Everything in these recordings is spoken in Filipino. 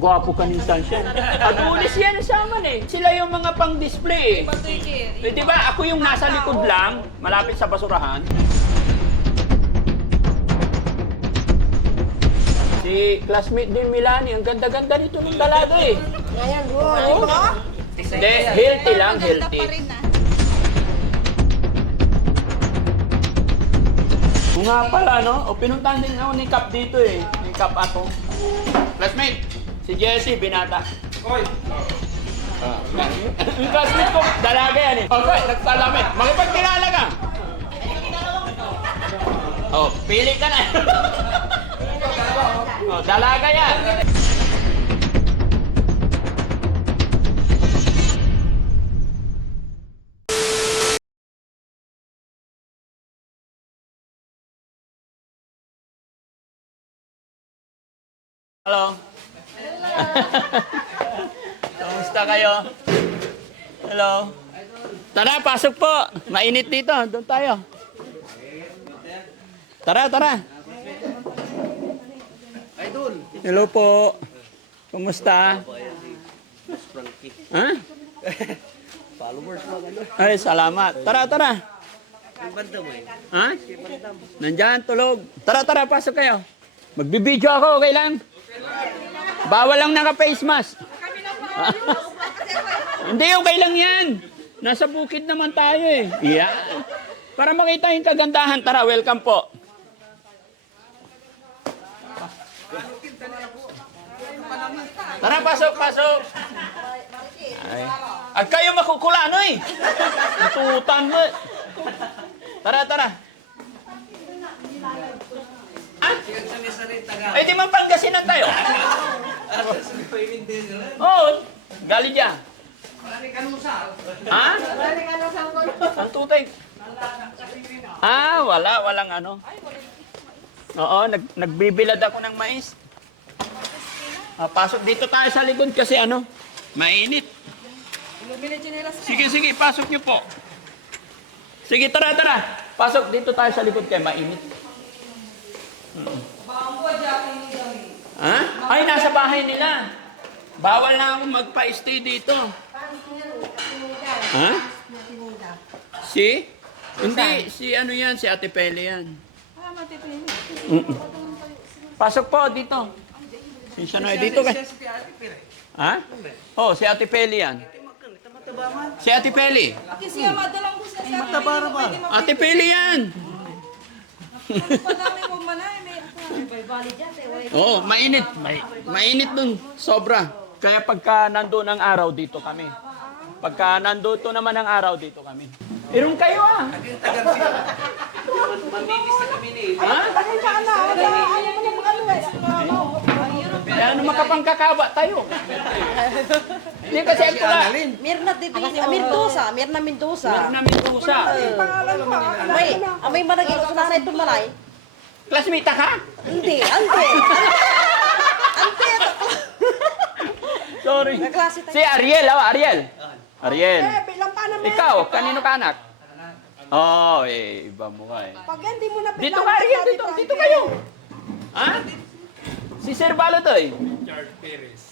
Gwapo ka minsan siya. At ulis yan sa aman eh. Sila yung mga pang-display eh. Di ba ako yung nasa likod lang, malapit sa basurahan. Si classmate din Milani, ang ganda-ganda nito ng dalaga eh. Ngayon, oh. Hindi, healthy lang, healthy. Kung nga pala, no? O pinuntahan din ako ni Cap dito eh. Ni Cap ato. Classmate, si Jessie, binata. Oy! Yung classmate ko, dalaga yan eh. Okay, nagsalamit. Makipagkilala ka. Oh, pili ka na. Oh, dalaga yan. Hello. Kamusta kayo? Hello. Tara, pasok po. Mainit dito. Doon tayo. Tara, tara. Idol! Hello po. Kumusta? Ha? Followers mo ano? Ay, salamat. Tara, tara. Ang banda mo eh. Ha? Nandyan, tulog. Tara, tara, pasok kayo. Magbibideo ako, okay lang? Bawal lang naka-face mask. Hindi, okay lang yan. Nasa bukid naman tayo eh. Yeah. Para makita yung kagandahan. Tara, welcome po. Tara, pasok, pasok. Ay. At kayo makukulano eh. Natutan mo eh. Tara, tara. Ah? Ay, di man Pangasinan tayo. Oo, galing dyan. Ha? Ang tutay. Ah, walang ano. Oo, nagbibilad ako ng mais. Pasok dito tayo sa likod kasi ano, mainit. Sige, sige, pasok niyo po. Sige, tara, tara. Pasok dito tayo sa likod kaya mainit. Ha? Ay, nasa bahay nila. Bawal na ako magpa-stay dito. Ha? Si? Hindi, si ano yan, si Ate Pele yan. Pasok po dito. Dito ka. Ha? Oh, si Ate Pele yan. Si Ate Pele. Ate Pele yan. Oo, mainit. Mainit dun. Sobra. Kaya pagka nandoon ang araw, dito kami. Pagka nandoon naman ang araw, dito kami. Irong kayo ah. Mamibis na kami ni. Ha? Kaya ano makapangkakaba tayo. Hindi kasi ako lang. Mirna Mendoza. Mirna Mendoza. May managing sa nanay tumalay. Classmate ka? Hindi, ante. Ante. Sorry. Kaklase tayo. Si Ariel, oh, Ariel. Ariel. Bilang pa naman. Ikaw, kanino ka anak? Oh, iba mo ka eh. Pag hindi mo na Dito ka, Ariel, dito. Dito kayo. Ha? Si Sir Balo to eh. Charles Perez.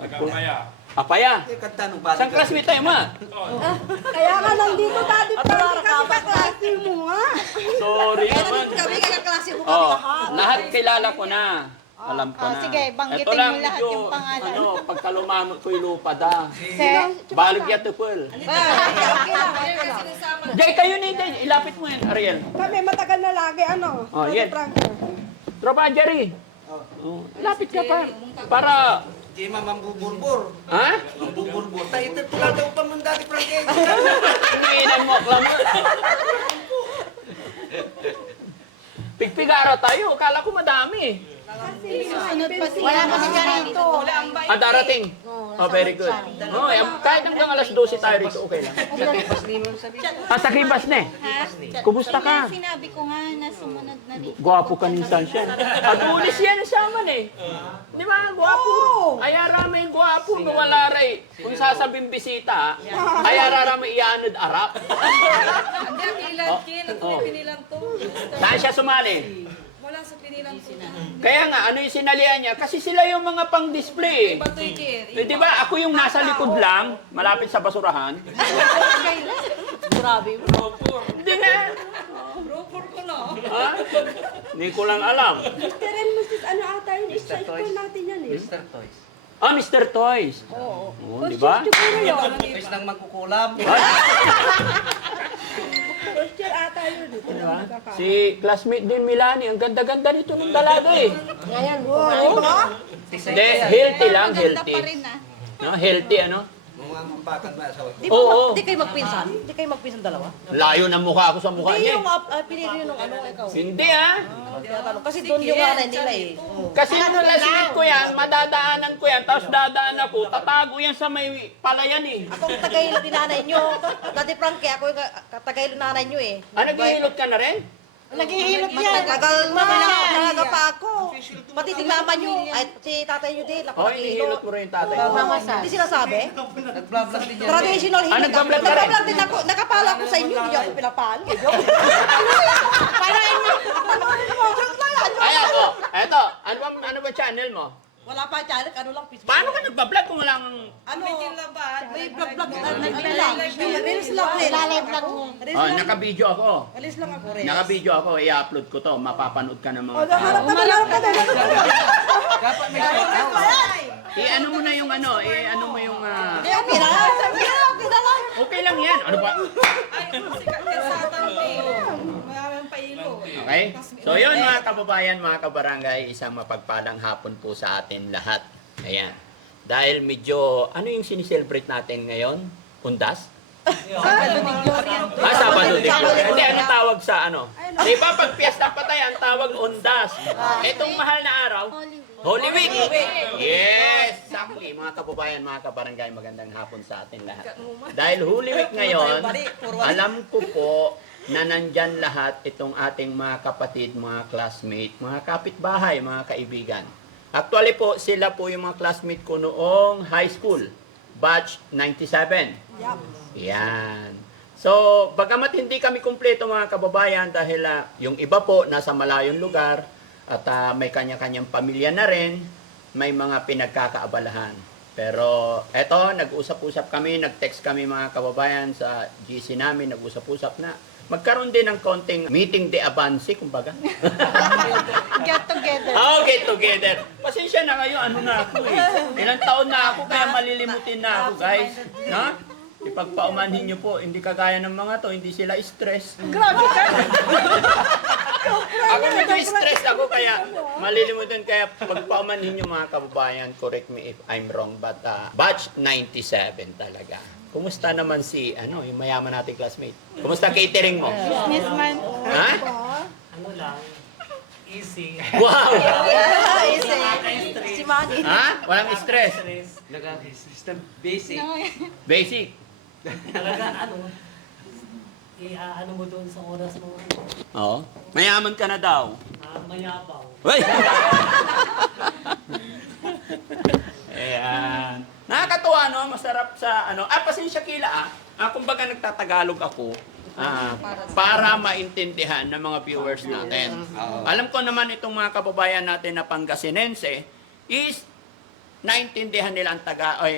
Agapaya. Apaya. Kanta nung bata. Saan classmate tayo, ma? Kaya nga nandito dati Frankie kasi kaklase mo nga. Sorry naman. Kami kaklase mo kami Oh, lahat. lahat kilala ko na. Alam ko na. sige, banggitin Ito lang mo lahat medyo, yung pangalan. Ano, pagkalumamot ko'y lupa da. Sir? Balag yatupul. Okay lang. Jay, kayo ni Jay. Ilapit mo yan, Ariel. Kami matagal na lagi ano. Oh, Dati yan. Frankie. Tropa, Jerry. Oh, lapit ka pa. Para, Di mambuburbur. ha? Mambuburbur. Tayo ito tulad daw pa mong dati Frankie. Iniinan mo, klam. Pigpigara tayo. Kala ko madami. Wala pa si Carito. Darating. Oh, very good. Oh, kahit hanggang alas 12 tayo rito, okay lang. Sa Kibas na eh. Kumusta ka? Sinabi ko nga na sumunod na dito. Gwapo ka minsan siya. At ulis yan sa aman eh. Di ba? Gwapo. Ay aramay gwapo. Wala ray. Kung sasabing bisita, ay aramay ianod arap. Hindi, pinilan kin. Ito may pinilan to. Saan siya sumali? Wala sa pinilang po. Kaya nga, ano yung sinalihan niya? Kasi sila yung mga pang-display. Batoy kir. Di ba, ako yung nasa likod lang, malapit sa basurahan. Grabe mo. Hindi na. Roper ko na. Ha? Hindi ko lang alam. Mr. and Mrs. ano ata yun? Isa-store natin yan eh. Mr. Toys. Ah, Mr. Toys. Oo. Oo, di ba? Siguro yun. Toys ng magkukulam. First year ata yun. Ito na magkaka. Si classmate din Milani, ang ganda-ganda nito ng dalaga eh. Ngayon, kumain ba? Hindi, healthy lang, Maganda healthy. pa rin ah. No, healthy ano? Mga batang asawa. Oo. Di kayo magpinsan? Di kayo magpinsan dalawa? Layo ng mukha ako sa mukha Hindi niya. yung pinili nung ano ikaw. Hindi ah. Tinatanong. Kasi doon yung nanay nila eh. Kasi nung classmate ko yan, madadaanan ko yan, tapos dadaan ako, tatago yan sa may palayan eh. Akong tagailo ni nanay nyo. Dati Frankie, ako yung tagailo nanay nyo eh. Ah, naghihilot ka na rin? Naghihilot yan. Matagal na. Talaga pa ako. Pati si mama nyo, ay si tatay nyo din. Ako Oh, hinihilot naghihilot. mo rin yung tatay mo. Hindi sinasabi? Nag-vlog din yan. Traditional Ah, hilig. nagbablog ka rin? Nagbablog din ako. Nakapala ako sa inyo. Hindi ako pinapalo. Parain mo. Joke lang yan. Ay ako, eto, ano ba channel mo? Wala pa channel. Ano lang Facebook. Paano ka nagbablog kung walang... Ano? May vlog-vlog. Ano lang. Reels lang. Live lang niya. Reels Oh, lang. naka-video ako. Reels lang ako. Reels. Naka-video ako, i-upload ko to, mapapanood ka ng mga O, harap ka na, harap ka na. Dapat may shout I-ano mo na yung ano, i-ano mo yung... Hindi, okay na. Okay na lang. okay lang yan, ano ba? Okay? So yun mga kababayan, mga kabarangay, isang mapagpalang hapon po sa atin lahat. Ayan. Dahil medyo, ano yung sinicelebrate natin ngayon? Undas? Sabado de Gloria. Hindi, ano tawag sa ano? Di ba pag piyesta pa tayo, ang tawag undas. Itong mahal na araw, Holy Week. Yes, exactly. Mga kababayan, mga kabarangay, magandang hapon sa atin lahat. Dahil Holy Week ngayon, alam ko po na nandyan lahat itong ating mga kapatid, mga classmate, mga kapitbahay, mga kaibigan. Actually po, sila po yung mga classmate ko noong high school, batch 97. Yan. So, bagamat hindi kami kumpleto mga kababayan dahil yung iba po nasa malayong lugar at may kanya-kanyang pamilya na rin, may mga pinagkakaabalahan. Pero eto, nag-usap-usap kami, nag-text kami mga kababayan sa GC namin, nag-usap-usap na. Magkaroon din ng konting meeting de avance, kumbaga. Get together. Oh, get together. Pasensya na kayo, ano na ako eh. Ilang taon na ako, kaya malilimutin na ako, guys. No? Ipagpaumanhin niyo po, hindi kagaya ng mga to, hindi sila stress. Grabe ka. Ako medyo stress ako, kaya malilimutin. Kaya pagpaumanhin niyo mga kababayan, correct me if I'm wrong, but batch 97 talaga. Kumusta naman si, yung mayaman nating classmate? Kumusta catering mo? Businessman. Ha? Ano lang, easy. Wow! Si Manny. Ha? Walang stress? Stress. Nag-system basic. Basic. Talaga ano mo doon sa oras mo, Oo. Mayaman ka na daw. mayabaw. Uy! Ayan. Nakakatuwa, no? Masarap sa, pasensya kila, kumbaga nagtatagalog ako, para maintindihan ng mga viewers natin. Alam ko naman itong mga kababayan natin na Pangasinense is naintindihan nila ang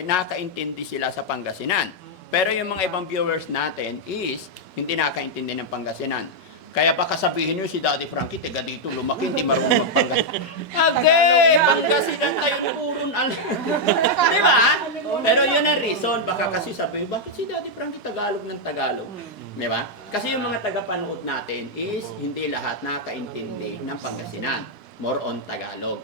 nakaintindi sila sa Pangasinan. Pero yung mga ibang viewers natin is hindi nakaintindi ng Pangasinan. Kaya baka sabihin nyo si Daddy Frankie, taga dito lumaki, hindi marunong magpangasinan. Okay, Pangasinan tayo purun Di ba? Pero yun ang reason, baka kasi sabihin, bakit si Daddy Frankie Tagalog ng Tagalog? Di ba? Kasi yung mga tagapanood natin is hindi lahat nakakaintindi ng Pangasinan. More on Tagalog.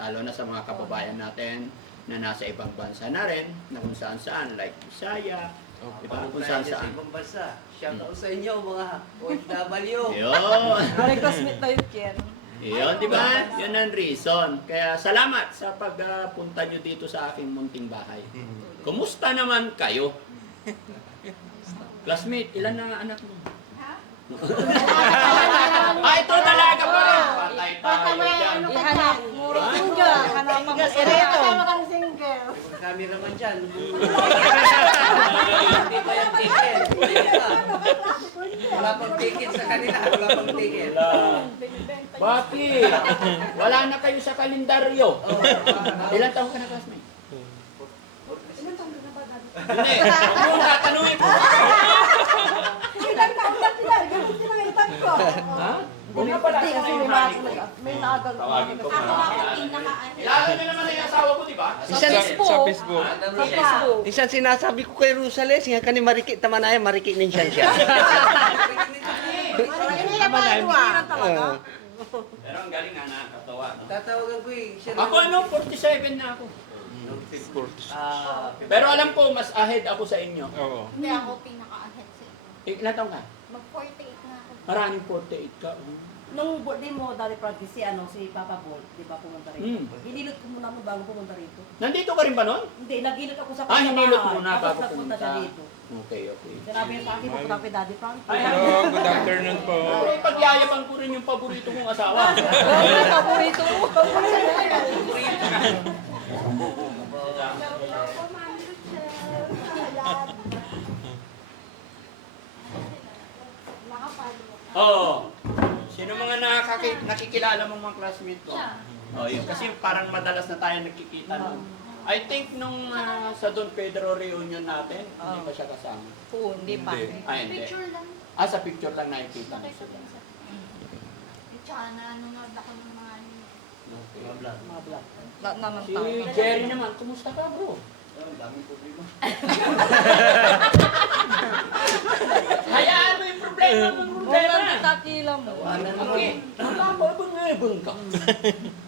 Lalo na sa mga kababayan natin na nasa ibang bansa na rin, na kung saan-saan, like Bisaya, diba? Kung saan-saan. Ibang bansa. Shout out sa inyo mga OFW. Yun! Classmate tayo, Ken. Yun, di ba? Yun ang reason. Kaya salamat sa pagpunta nyo dito sa aking munting bahay. Kumusta naman kayo? Classmate, ilan na nga anak mo? Ito talaga pa rin. Patay tayo dyan. Ihanap. Hanap mga single. Camera man dyan. Hindi pa yung ticket. Wala pang ticket sa kanila. Wala pang ticket. Bakit? Wala na kayo sa kalendaryo. Ilan taong ka na, classmate? Hindi. Huwag mo tatanungin ko. Ilang taon na sila, ganun sila ang itan ko. Ha? Kung nga pala, Hindi sa kasi yung may nanay ko. may naagal. Tawagin ko. Kilala niyo naman na yung asawa ko, di ba? Sa Facebook. Isang sinasabi ko kay Rosales, nga ka ni Mariki, tama na yan, Mariki nin siya. Tama na yun. Pero ang galing nga, nakakatawa. Tatawagan ko eh. Siya Ako ano, 47 na ako. Ah, Pero alam ko, mas ahead ako sa inyo. Oo. Hindi ako pinaka-ahead sa Ilan taong ka? Mag-48 na ako. Maraming 48 ka. Nung birthday mo, Daddy Frankie, si Papa Paul, di ba pumunta rito? Hinilot ko muna mo bago pumunta rito. Nandito ka rin ba nun? Hindi, nag-ilot ako sa Hinilot bahay. muna Tapos bago nagpunta siya pumunta. dito. Okay, okay. Sinabi niya sa akin, pupunta kay Daddy Frankie. Hello, good afternoon po. Pero ipagyayabang ko rin yung paborito kong asawa. Paborito mo. Oo. Sino mga nakikilala mong mga classmate ko? Oh, yun. Kasi parang madalas na tayo nagkikita nun. I think nung sa Don Pedro reunion natin, hindi pa siya kasama. Oo, hindi pa. Hindi. Hindi. Picture lang. Sa picture lang nakikita. Sakay sa pinsa. Tsaka na nanonood ako ng mga anime. Mga vlog. Lahat naman Si tao. Jerry naman, kumusta ka bro? Hayaan mo yung problema mo. Walang takila mo. Okay. Nababang ka.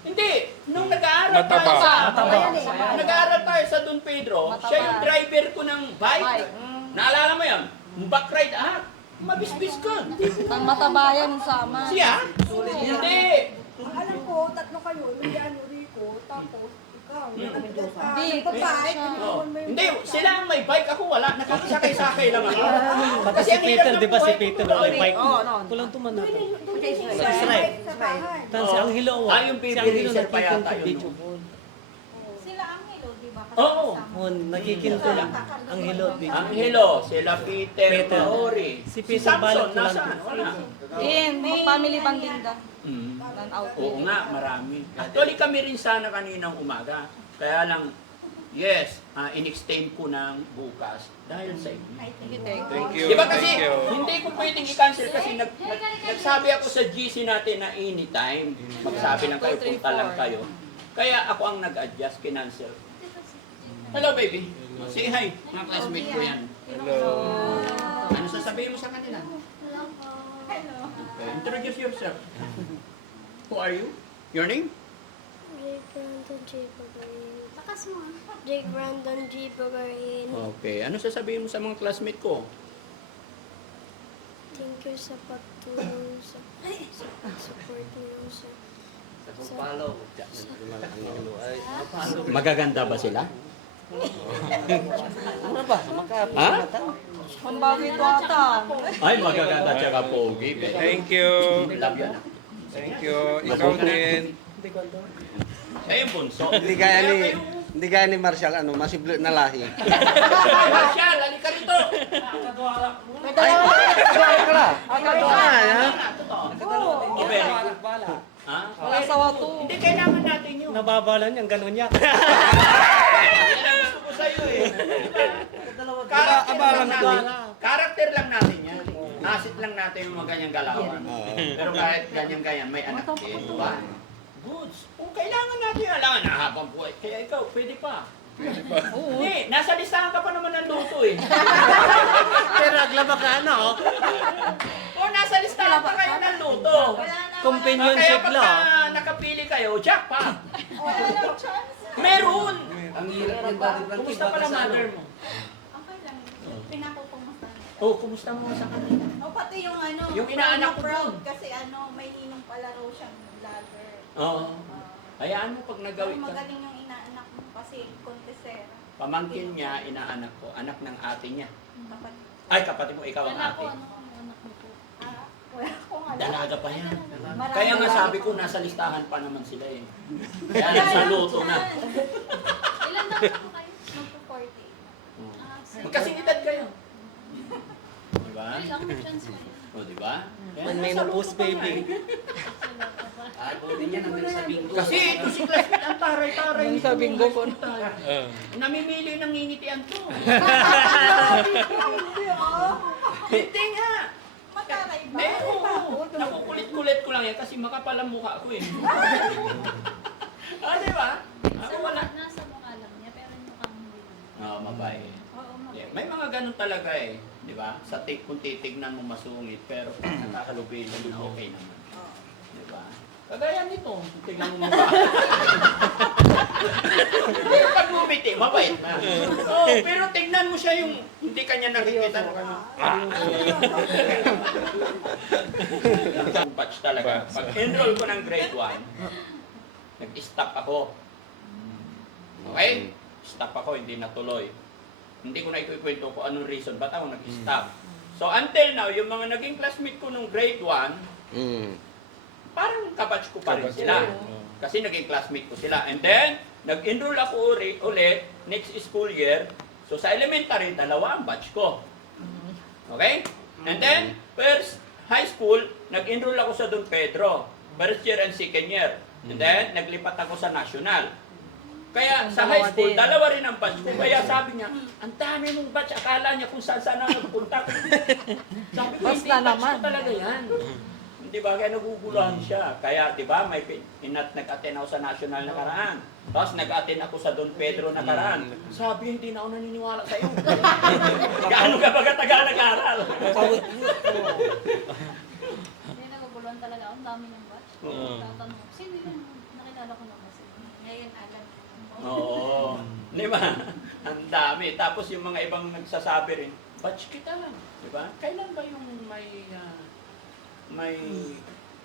Hindi. Nung nag-aaral Mataba. tayo sa... Mataba. Nag-aaral tayo sa Don Pedro, Mataba. siya yung driver ko ng bike. Bike. Naalala mo yan? Backride, mabisbis ka. Ang matabayan ng sama. Siya? Hindi. Ang alam ko, tatlo kayo, yung Jano Rico, tapos ikaw. Hindi, babae, Oh. Hindi, sila ang may bike, ako wala. Nakakasakay-sakay lang ako. Pati Kasi si ang hirap Peter, ng di ba si buhay ko Peter doon. may bike? Oo, no. Kulang tuman na to. Sa Israel. bahay. Tan si Angelo. Yung baby racer pa yata yun. video po. Sila ang hilo, di ba? Oo. Nakikinto lang. Angelo video. Angelo, sila Peter, Peter. Maori. Si Peter Samson, Balak ko lang. nasaan? Wala. Family banding da. Mm. Non-out. Oo nga, marami. Actually, kami rin sana kaninang umaga. Kaya lang, yes, in-extend ko ng bukas dahil sa inyo. Thank you. Di ba kasi, Thank you. hindi ko pwedeng i-cancel kasi nagsabi ako sa GC natin na anytime. Magsabi lang kayo, punta lang kayo. Kaya ako ang nag-adjust, kinancel. Hello, baby. Say hi. Mga classmate ko yan. Hello. Ano sasabihin mo sa kanila? Hello. Okay, introduce yourself. Who are you? Your name? Jake Brandon G. Bagarin. Lakas mo. Jake Brandon G. Bagarin. Okay, ano sasabihin mo sa mga classmate ko? Thank you sa pagtulong sa support niyo sa Pagpapalo. Magaganda ba sila? Ano ba? Ha? Ang bagay ito ata. Ay, magaganda tsaka pogi. Thank you. Love you. Thank you. Ikaw din. Kayo bunso. Hindi gaya ni Marshall, masiblo na lahi. Marshall, halika rito. Ay, kala. Oh, very good. Ha? Wala sawa to. Hindi, kailangan natin yun. Nababalan yung gano'n niya. Yan ang gusto ko sa'yo eh. Karakter lang natin yan. Nasit lang natin yung mga ganyang galawan. Pero kahit ganyan-ganyan, may anak din. Diba? Goods. Kung kailangan natin yung alangan, nahabang buhay. Kaya ikaw, pwede pa. Hindi, nasa listahan ka pa naman ng luto eh. Pero naglaba ka O, nasa listahan pa kayo ng luto. Companionship Kaya lang. pagka nakapili kayo, jackpot. Meron. Ang hirap ng body plan. Kumusta pala mother mo? Okay lang. Pinakupumusta. Oh, kumusta mo sa kanila? O pati yung ano, Yung inaanak ko proud dun. kasi may ninong palaro siyang vlogger. Oo. Hayaan mo pag nagawin ka. Magaling yung inaanak mo kasi kontesera. Pamangkin niya, inaanak ko, anak ng ate niya. Kapatid. Ay, kapatid mo, ikaw ang ate. Anak mo po. Wala akong alam. Dalaga pa yan. Marami Kaya nga lang. sabi ko, nasa listahan pa naman sila eh. Kaya nasa luto na. Ilan na po kayo? Magpo-40. Magkasing edad kayo. Diba? Ay, lang, may chance pa yun. O, diba? When may na-post baby. Kasi ito si classmate ang taray-taray. Sa bingo ko. Namimili ng ngingitian to. Hindi nga. Mataray ba? Eh, oo. Nakukulit-kulit ko lang yan kasi makapal ang mukha ko eh. Di ba? Sa Wala. nasa mukha lang niya, pero yung mukhang hindi. Oo, mabait. Oo, Yeah, may mga ganun talaga eh. Di ba? Kung titignan mo masungit, pero kung nakakalubin na okay naman. Di ba? Kagaya nito, tignan mo mukha. Pero pag bumiti, mabait na. Oh, pero tignan mo siya yung hindi kanya nakikita. Batch talaga. Pag enroll ko ng grade 1, nag-stop ako. Okay? Stop ako, hindi natuloy. Hindi ko na ikukwento kung anong reason, ba't ako nag-stop. So until now, yung mga naging classmate ko nung grade 1, parang kabatch ko pa rin sila. Kasi naging classmate ko sila. And then, nag-enroll ako ulit next school year. So sa elementary, 2 ang batch ko. Okay? And then, first high school, nag-enroll ako sa Don Pedro. First year and second year. And then, naglipat ako sa national. Kaya sa high school, 2 rin ang batch ko. Kaya sabi niya, ang dami mong batch. Akala niya kung saan na nagpunta. Sabi ko, hindi batch ko talaga yan. Di ba? Kaya naguguluhan siya. Kaya, di ba, nag-attend ako sa national na karaan. Tapos nag-attend ako sa Don Pedro na karaan. Sabi, hindi na ako naniniwala sa'yo. Gaano ka ba katagal nag-aral? Hindi, naguguluhan talaga ako. Ang dami ng batch. Tatanong, sino yung nakilala ko na kasi? Ngayon, alam. Oo. Di ba? Ang dami. Tapos yung mga ibang nagsasabi rin, batch kita lang. Di ba? Kailan ba yung may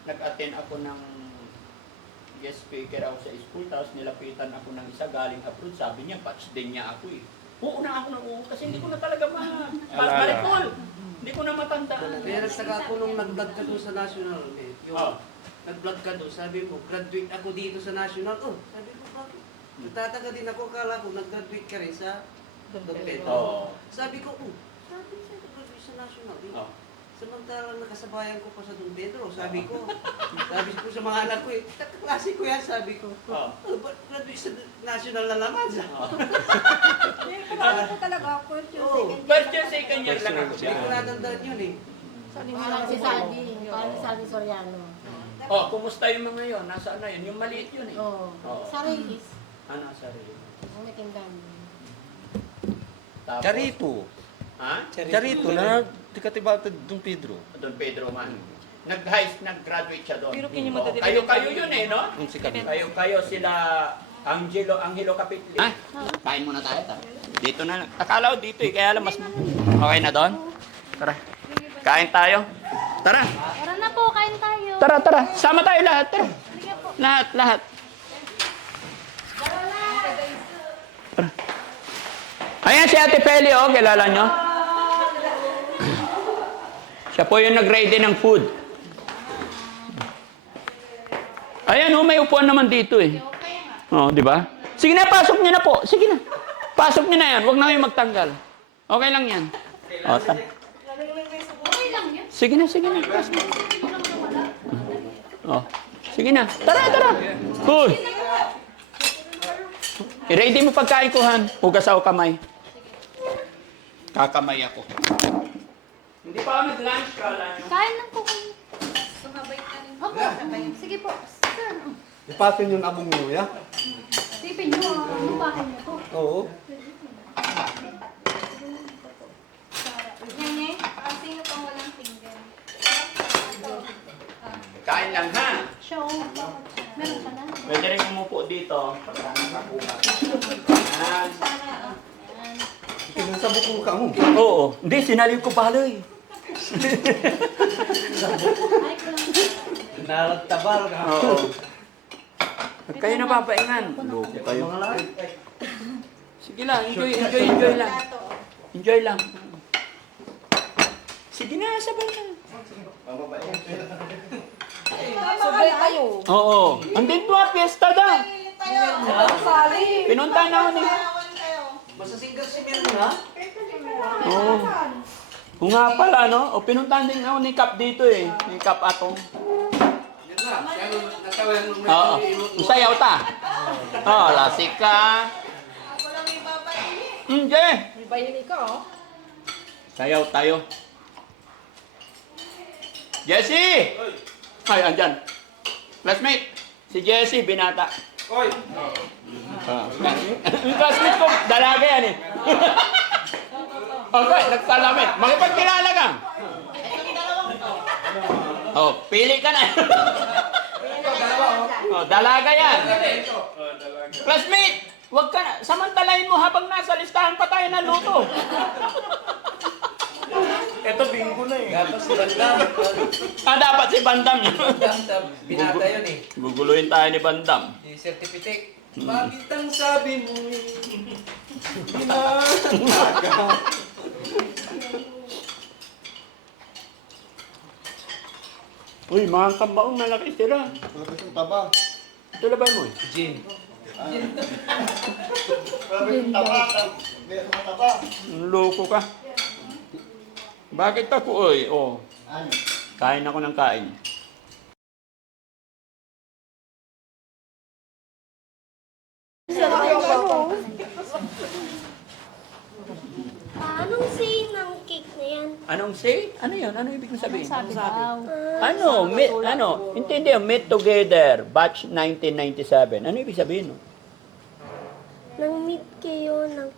nag-attend ako ng guest speaker ako sa school, tapos nilapitan ako ng isa galing abroad, sabi niya, batch din niya ako eh. Oo na ako ng oo, kasi hindi ko na talaga ma-recall. Hindi ko na matandaan. Pero saka ako nung nag-vlog ka doon sa national, yung nag-vlog ka doon, sabi mo, graduate ako dito sa national. Oh, sabi ko, bakit? Nagtataka din ako, kala ko, nag-graduate ka rin sa Don Pedro. Oo. Sabi ko, sabi siya nag-graduate sa national. Oh. Samantalang nakasabayan ko pa sa Don Pedro, sabi ko sa mga anak ko klase ko yan, sabi ko. Ba't graduate sa national na naman? Kailangan ko talaga first year, second year. First year, second year lang ako Hindi ko natandaan yun eh. Parang si Sadi. Parang si Sadi Soriano. Oh, kumusta yung mga yon? Nasaan na yun? Yung maliit yun eh. Oo. Oo. Sa Reyes. Ano sa rin? Ang natindan. Tapos, Charito. Ha? Charito na tikatiba Don Pedro. Don Pedro man. Nag-graduate siya doon. Pero kinyo Oh, kayo yun eh, no? Yung sikat. Kayo sila Angelo Capitli. Ah, kain muna tayo. Dito na lang. Akala ko dito eh, kaya lang mas okay na doon. Tara. Kain tayo. Tara. Tara na po, kain tayo. Tara. Sama tayo lahat. Tara. Sige po. Lahat. Tara. Ayan si Ate Feli, oh, kilala nyo? Siya po yung nag-ready ng food. Ayan, oh, may upuan naman dito eh. Oh, di ba? Sige na, pasok niyo na po. Sige na. Pasok niyo na yan. Huwag na kayo magtanggal. Okay lang yan. Oh, Okay lang yun. sige na. Pasok. Oh, sige na. Tara. Hoy. I-ready mo pagkain ko, Han. Hugas ako kamay. Kakamay ako. Hindi pa ako nag-lunch, kala nyo. Kain lang po kayo. Sumabay ka rin. Opo. Sige po. Sir. Ipatin yung among nyo, ya? Tipin nyo. Ano ba kayo po? Oo. Nene, sino pang walang tinggan? Kain lang, ha? Show. Meron ka na. Pwede rin umupo dito. Para nakakuha. Yan. Pinasabok mo ka mo. Oo. Hindi, sinaliw ko baloy. Ay, ko lang. Nalagtabal ka. Oo. Huwag kayo napapaingan. Loko kayo. Sige lang, enjoy lang. Enjoy lang. Sige na, sabay na. Sabay kayo. Oo. Andito nga, piyesta daw. Sali. Pinunta na ako ni... Masasinggal si Mel ha? Kung nga pala, no? O pinuntahan din ako ni Kap dito eh. Ni Kap Atong. Yan na. Siya nung natawa nung may Oo. Sayaw ta. Oo, lasik ka. Hindi. May bayan ka, oh. Sayaw tayo. Jessie! Ay, andyan. Classmate. Si Jessie, binata. Oy! Yung classmate ko, dalaga yan eh. Okay, nagsalamit. Makipagkilala ka. Oh, pili ka na. Oh, dalaga yan. Classmate, wag ka na. Samantalahin mo habang nasa listahan pa tayo ng luto. Eto, bingo na eh. Dapat si Bandam. Dapat si Bandam niya. Bandam, binata yun eh. Guguluhin tayo ni Bandam. Si certificate. Bakit ang sabi mo ginagawa? Uy, mga kambaong malaki sila. Ito labay mo eh. Gin. Loko ka. Bakit ako, oy? Oh. Kain ako ng kain. Anong say ng cake na yan? Anong say? Ano yun? Ano ibig sabihin? Sabi daw. Intindi yung Meet Together, batch 1997. Ano ibig sabihin? No? Nang meet kayo ng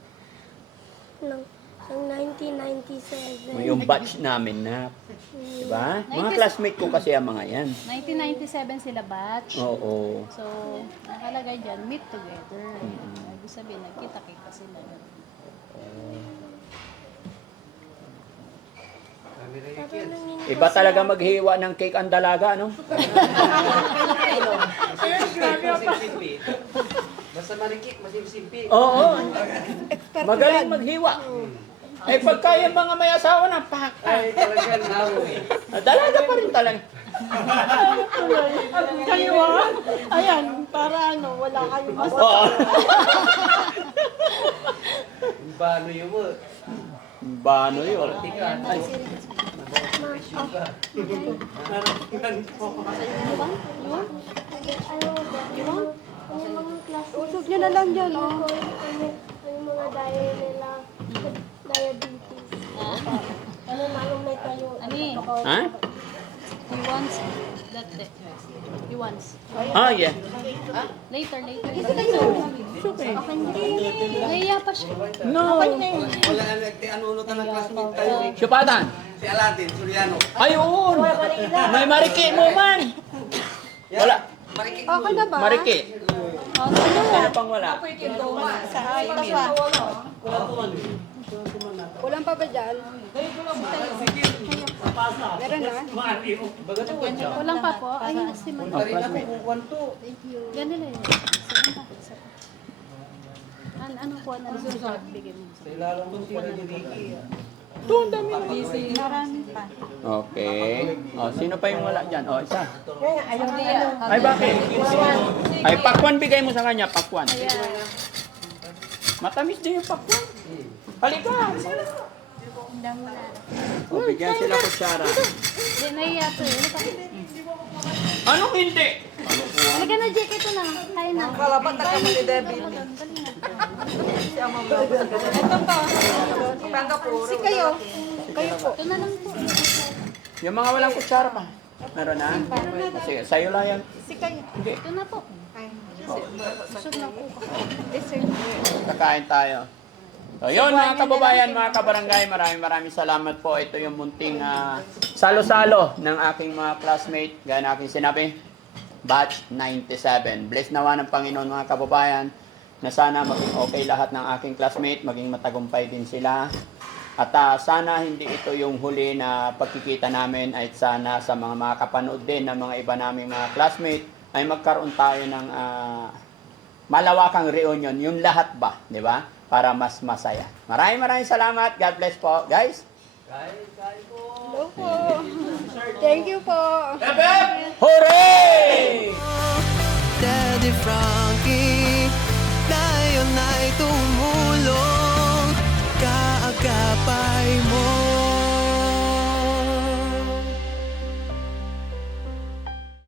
1997. Yung batch namin na. Diba? Mga classmate ko kasi ang mga yan. 1997 sila batch. Oo. So, nakalagay dyan, meet together. Ibig sabihin, nagkita-kita sila. Iba talaga maghiwa ng cake ang dalaga, no? Masimsimpi. Basta marikik, masimsimpi. Oo. Magaling maghiwa. Eh pagka yung mga may asawa na, pak! Ay, talaga nawo eh. Dalaga pa rin talaga. Kaliwa? Ayan, para ano, wala kayong mas... Oo. Bano yun mo. Bano yun? Ay, Usog nyo na lang dyan, oh. Ano mga diet nila, diabetes. Ano may tayo. Ano eh? ha? He wants that day. He wants. Ah, yeah. Later. Okay. Nahiya pa siya. No. Wala na nagtianuno ka ng classmate tayo eh. Supatan. Si Aladdin, Suriano. Ayun. May mariki mo man. Wala. Marikik Okay na ba? Mariki. Ano pang wala? Kulang pa ba dyan? Meron na? Kulang pa po. Ay, si Man. Oh, classmate. Ganun lang. Ano po na bigyan mo? Kailangan mo sila ni Ricky. Marami pa. Okay. Oh, sino pa yung wala dyan? Oh, isa. Ay, bakit? Ay, pakwan bigay mo sa kanya, pakwan. Matamis din yung pakwan. Halika. Oh, bigyan sila kutsara. Hindi, nahiya to eh. Ano pa? Anong hindi? Halika na, Jake. Ito na. Tayo na. Kalaban na kami ni Debbie. Si kayo. Kayo po. Ito na lang po. Yung mga walang kutsara pa. Meron na? Sige, sa'yo lang yan. Ito na po. Busog na po. Kakain tayo. So, yun mga kababayan, mga kabarangay, maraming salamat po. Ito yung munting salo-salo ng aking mga classmate. Gaya na aking sinabi, batch 97. Bless nawa ng Panginoon mga kababayan na sana maging okay lahat ng aking classmate, maging matagumpay din sila. At sana hindi ito yung huli na pagkikita namin, at sana sa mga makakapanood din ng mga iba naming mga classmate ay magkaroon tayo ng malawakang reunion, yung lahat ba, di ba? Para mas masaya. Maraming salamat. God bless po, guys. Hello po. Thank you po. Hooray! Daddy Frankie